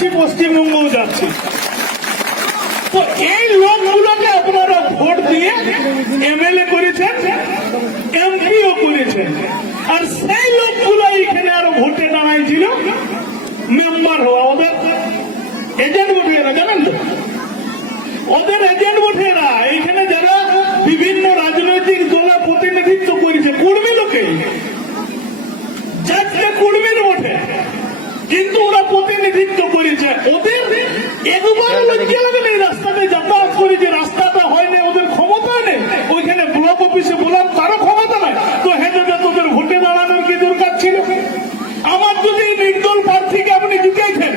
যাচ্ছি, পশ্চিমবঙ্গও যাচ্ছি। তো এই লোকগুলোকে আপনারা ভোট দিয়ে এমএলএ করেছেন, এমপিও করেছেন। আর সেই লোকগুলো এখানে আরও ভোটে দাঁড়াইছিল, মেম্বার হওয়া ওদের এজেন্ট ভোটে এরা জানেন তো? ওদের এজেন্ট ভোটে এরা এখানে যারা বিভিন্ন রাজনৈতিক দলে প্রতিনিধিত্ব করেছে কুড়মি লোকে চারটে কুড়মির ভোটে, কিন্তু ওরা প্রতিনিধিত্ব করেছে। ওদের এগুবার লজ্জা লাগে এই রাস্তাতে যাতায়াত করি যে রাস্তাটা হয়নি ওদের ক্ষমতা নেই ওইখানে ব্লক অফিসে বলার তারও ক্ষমতা নাই তো হেঁটে যে তোদের ভোটে দাঁড়ানোর কি দরকার ছিল আমার যদি এই নির্দল প্রার্থীকে আপনি জিতেছেন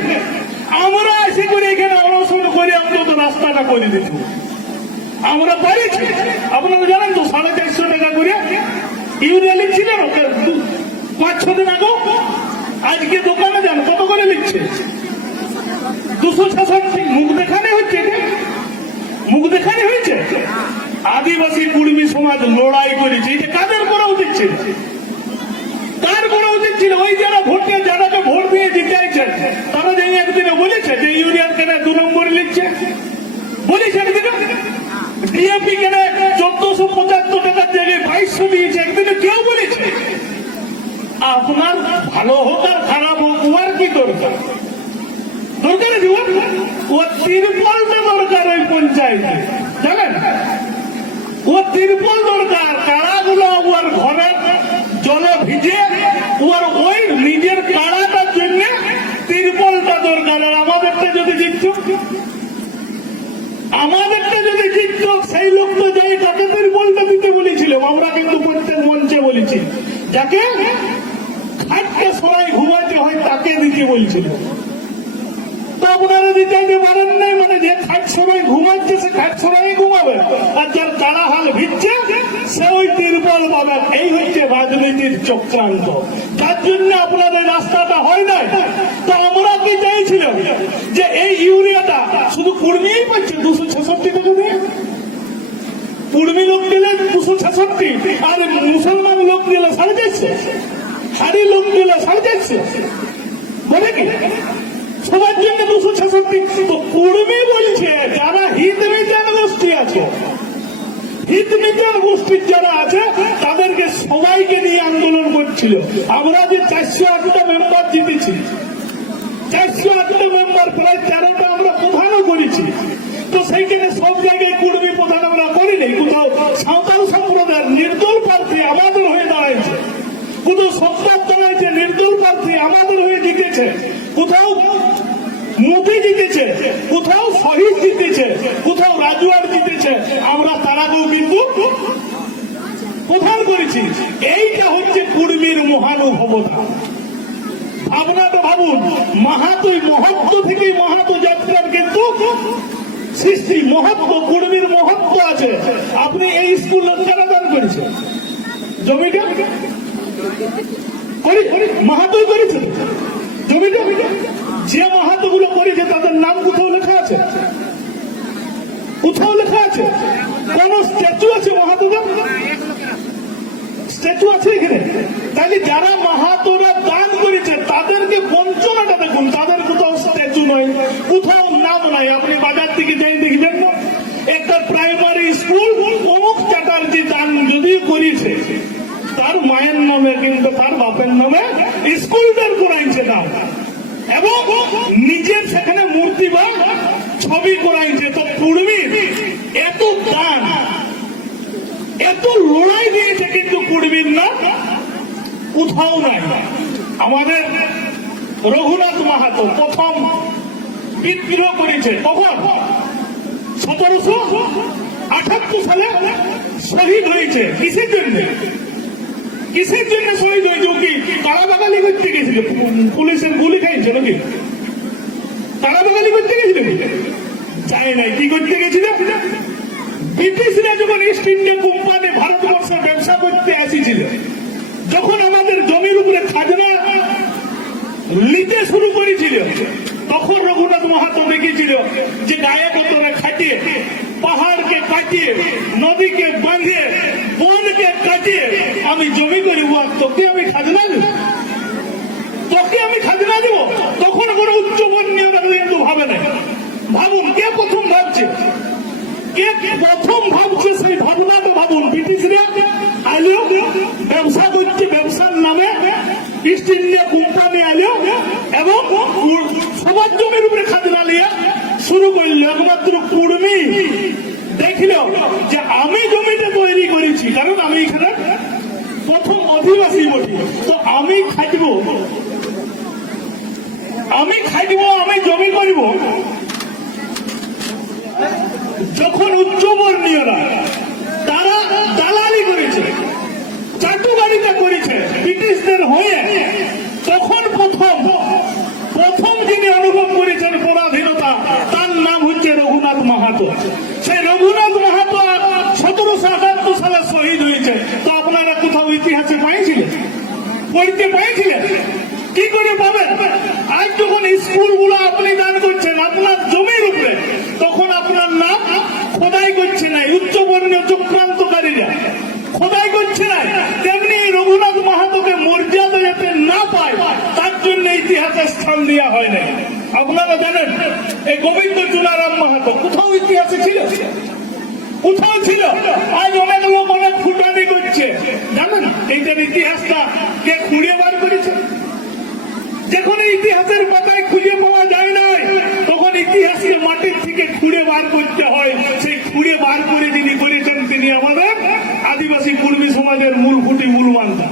আমরা এসে করে এখানে অনশন করে অন্তত রাস্তাটা করে দিত আমরা পারিছি আপনারা জানেন তো সাড়ে চারশো টাকা করে ইউরিয়া লিখছিলেন ওকে দু- পাঁচ ছ দিন আগেও আজকে দোকানে যান কত আদিবাসী কুর্মী সমাজ লড়াই করেছে, এটা কাদের করা উচিত ছিল? কার করা উচিত ছিল? ওই যারা ভোটে যারাকে ভোট দিয়ে জিতাইছেন তারা যে একদিনে বলেছে যে ইউরিয়ার কেন দু নম্বরে লিখছে? বলেছে একদিনে? ডিএপি কেন চোদ্দশো পঁচাত্তর টাকার জায়গায় বাইশশো দিয়েছে, একদিনে কেউ বলেছে? আপনার ভালো হোক আর খারাপ হোক উহার কি দরকার দরকার আছে ওর? ওর তিরপলটা দরকার ওই পঞ্চায়েতে, জানেন? ও তিরপল দরকার, কাড়াগুলো ওর ঘরের জলে ভিজে ওর ওই নিজের কাড়াটার জন্য তিরপলটা দরকার। আর আমাদেরটা যদি জিতত, আমাদেরটা যদি জিতত, সেই লোক তো যাই তাকে তিরপলটা দিতে বলেছিল, আমরা কিন্তু প্রত্যেক মঞ্চে বলেছি। যাকে খাটকে সবাই ঘুমাতে হয় তাকে দিতে বলছিল। আপনারা দিতে পারেন নাই মানে যে খাট সবাই ঘুমাচ্ছে, সে খাট সবাই ঘুমাবে। আর যার তারা হাল ভিজছে, সে ওই তিরপল পাবে। এই হচ্ছে রাজনীতির চক্রান্ত। তার জন্য আপনাদের রাস্তাটা হয় না তো আমরা কি চাইছিলাম যে এই ইউরিয়াটা শুধু কুড়মিয়েই পাচ্ছে, দুশো ছেষট্টি টাকা দিয়ে কুড়মি লোক দিলে দুশো ছেষট্টি, আর মুসলমান লোক দিলে সাড়ে চারশো। হারি লোক দিলে সাড়ে চারশো। বলে কি? সবার জন্য আমরা যে চারশো আটটা মেম্বার জিতেছি। চারশো আটটা মেম্বার প্রায় তেরোটা আমরা প্রধানও করেছি। তো সেইখানে সব জায়গায় কুড়মি প্রধান আমরা করিনি কোথাও সাঁওতাল সম্প্রদায়ের নির্দল প্রার্থী আমাদের হয়ে দাঁড়াইছে। কোথাও দাঁড়াইছে প্রার্থী আমাদের হয়ে জিতেছে, কোথাও মোদি জিতেছে, কোথাও শহীদ জিতেছে, কোথাও রাজুয়ার জিতেছে, আমরা তারাকেও কিন্তু প্রধান করেছি। এইটা হচ্ছে মহানুভবতা। ভাবনাটা ভাবুন থেকেই মাহাতো যাত্রার কিন্তু সৃষ্টি, মহত্ব, কুর্মীর মহত্ব আছে। আপনি এই স্কুল কেন দান করেছেন? জমিটা করি জমিটা, যে মাহাতো গুলো করেছে, তাদের নাম কোথাও লেখা আছে? কোথাও লেখা আছে? কোন স্ট্যাচু আছে মাহাতোদের? স্ট্যাচু আছে এখানে। তাহলে যারা মাহাতোরা দান করেছে তাদেরকে বঞ্চনাটা দেখুন তাদের কোথাও স্ট্যাচু নয় কোথাও নাম নাই আপনি বাজার থেকে যাই দেখবেন না একটা প্রাইমারি স্কুল অমুক চ্যাটার্জি দান যদিও করেছে তার মায়ের নামে কিন্তু তার বাপের নামে স্কুলটার করাইছে নাম এবং নিজের সেখানে মূর্তি বা ছবি করাইছে তো পূর্বী এত দান, এত লড়াই দিয়েছে কিন্তু কুড়বির না, কোথাও নাই। আমাদের রঘুনাথ মাহাতো প্রথম বিদ্রোহ করেছে তখন সতেরোশো আঠাত্তর সালে শহীদ হয়েছে, কিসের জন্য? কিসের জন্য শহীদ হয়েছে? কি তারাবাগালি করতে গেছিল? পুলিশের গুলি খাইছে নাকি? তারাবাগালি করতে গেছিল যায় নাই, কি করতে গেছিল? ব্রিটিশরা যখন ইস্ট ইন্ডিয়া কোম্পানি ভারতবর্ষে ব্যবসা করতে আসিছিল, যখন আমাদের জমির উপরে খাজনা নিতে শুরু করেছিল, তখন রঘুনাথ মাহাতো দেখেছিল যে গায়ে বোতলে খাটিয়ে, পাহাড়কে কাটিয়ে, নদীকে বাঁধিয়ে, বনকে কাটিয়ে আমি জমি করি ওয়াক তোকে আমি খাজনা দেব। তোকে আমি খাজনা দেব। তখন কোন উচ্চ বন্যা দাঁড়িয়ে কিন্তু ভাবে না। ভাবুন, কে প্রথম ভাবছে? কে প্রথম ভাবছে সেই ভাবনা তো ভাবুন, ব্রিটিশরা আলো ব্যবসা করছে, ব্যবসার নামে ইস্ট ইন্ডিয়া কোম্পানি আলো এবং সবার জমির উপরে খাজনা নিয়ে শুরু করল। একমাত্র কুর্মী প্রথম অধিবাসী বলি তো আমি খাইব। আমি খাইব আমি জমি করব। যখন উচ্চবর্ণীয়রা তারা দালালি করেছে চাটুকারিতা করেছে ব্রিটিশদের হয়ে তখন প্রথম প্রথম যিনি অনুভব করেছেন পরাধীনতা তার নাম হচ্ছে রঘুনাথ মাহাতো সেই রঘুনাথ মাহাতো সতেরোশো একাত্তর সালে শহীদ হয়েছে তো আপনারা কোথাও ইতিহাসে পাইছিলেন পড়তে পাইছিলেন কি করে পাবেন আজ যখন স্কুলগুলো আপনি দান করছেন আপনার জমির উপরে তখন আপনার নাম খোদাই করছে না উচ্চবর্ণীয় চক্রান্তকারীরা খোদাই করছে না তেমনি রঘুনাথ মাহাতোকে মর্যাদা যাতে না পায়, তার জন্য ইতিহাসে স্থান দেওয়া হয় না আপনারা জানেন, এই গোবিন্দ চুনারাম মাহাতো কোথাও ইতিহাসে ছিল? কোথাও ছিল? আজ অনেক লোক অনেক ফুটানি করছে জানেন এইটার ইতিহাসটা কে খুঁড়ে বার করেছে যখন এই ইতিহাসের পাতায় খুঁজে পাওয়া যায় না তখন ইতিহাসকে মাটির থেকে খুঁড়ে বার করতে হয় সেই খুঁড়ে বার করে যিনি করেছেন তিনি আমাদের আদিবাসী কুর্মী সমাজের মূল ফুটি মূল বান্ধব